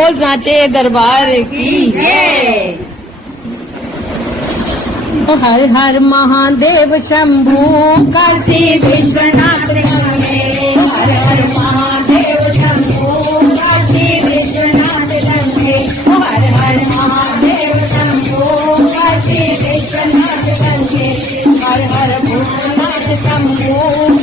बोल साचे दरबार की जय। हर हर महादेव शंभू काशी विश्वनाथ गंगे। हर हर महादेव शंभू काशी विश्वनाथ गंगे। हर हर महादेव शंभू काशी विश्वनाथ गंगे। हर हर भूतनाथ शंभू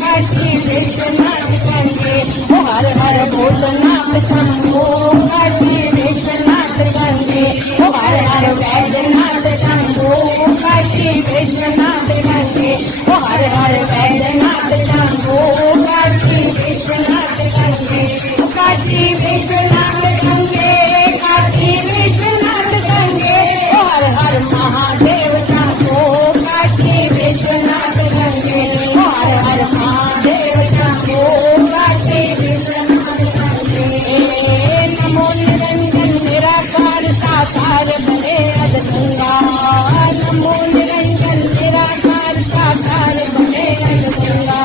काशी विश्वनाथ गंगे। हर हर भूतनाथ शंभू काशी विश्वनाथ गंगे। हर हर वैद्यनाथ शंभू काशी विश्वनाथ गंगे। हर हर वैद्यनाथ शंभू काशी विश्वनाथ गंगे। काशी विश्वनाथ गंगे काशी विश्वनाथ गंगे। हर हर महादेव शंभू काशी विश्वनाथ गंगे। हर हर महादेव शंभू काशी विश्वनाथ गंगे। नमो निरंजन निराकार साकार बने अदगंगा। नमो निरंजन निराकार साकार बने अदगंगा।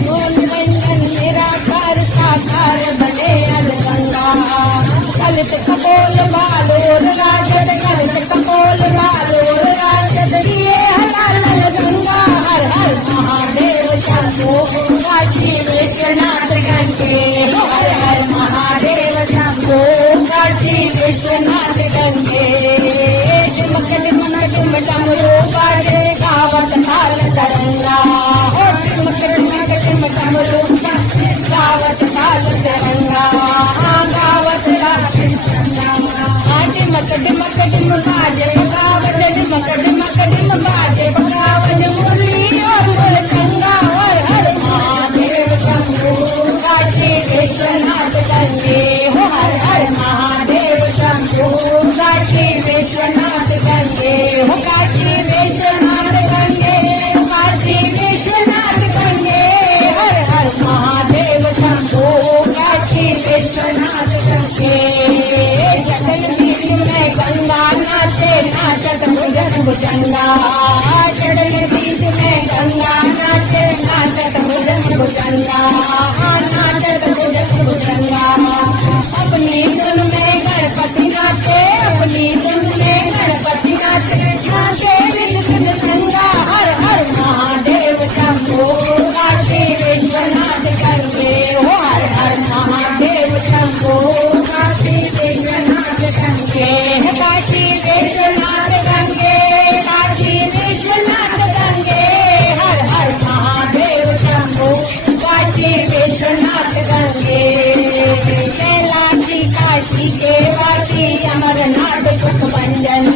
नमो निरंजन निराकार साकार बने अदगंगा। कलित कपोल बालोर राजद कलित कपोल बालोर राजद दिए हलाल गंगा। हर हर महादेव शंभो काशी विश्वनाथ गंगे। हर हर महादेव शंभो काशी विश्वनाथ गंगे। टिमक टिमक टिम डमरू बाजे गावत काल तरंगा। हो टिमक टिमक टिम डमरू गावत काल तरंगा। गावत काल तरंगा। टिमक टिमक टिम बाजे गावत टिमक टिमक टिम बाजे गावत मुरली और मुरचंगा। हर हर महादेव शंभो काशी विश्वनाथ गंगे। हो हर हर महादेव शंभो काशी विश्वनाथ गंगे। हो काशी विश्वनाथ गंगे काशी विश्वनाथ गंगे। हर हर महादेव शंभो काशी विश्वनाथ गंगे। जगन बीच में गंगा नाचे नाचत भुजन भुजंगा। जगन बीच में गंगा नाचे नाचत भुजन भुजंगा। नाचत भुजन भुजंगा। अपनी धुन में गणपति नाचे अपनी धुन में गणपति नाचे नाचे निज निज गंगा। हर हर महादेव शंभो काशी विश्वनाथ गंगे। हो हर हर महादेव शंभो काशी विश्वनाथ गंगे। काशी विश्वनाथ गंगे काशी विश्वनाथ गंगे। हर हर महादेव शंभो काशी विश्वनाथ गंगे। कैलाशी काशी के वासी अमरनाथ सुख भंजन।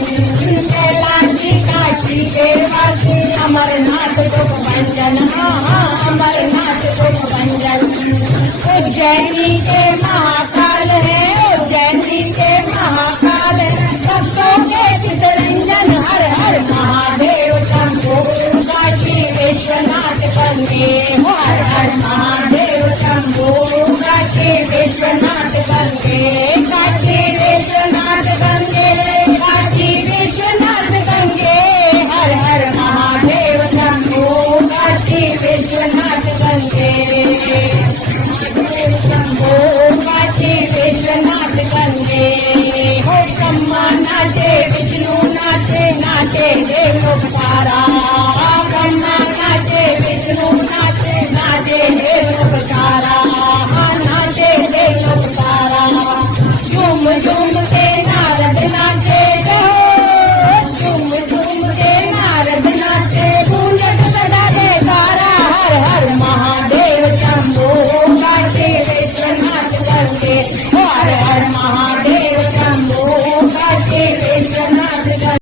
कैलाशी काशी के वासी अमरनाथ सुख भंजन। अमरनाथ सुख भंजन। उज्जैनी के महाकाल है उज्जैनी के महाकाल है भक्तों के चितरंजन। हर हर महादेव शंभो काशी विश्वनाथ गंगे। हर हर महादेव शंभो काशी विश्वनाथ गंगे। काशी विश्वनाथ गंगे काशी विश्वनाथ गंगे। हर हर महादेव शंभो काशी विश्वनाथ गंगे।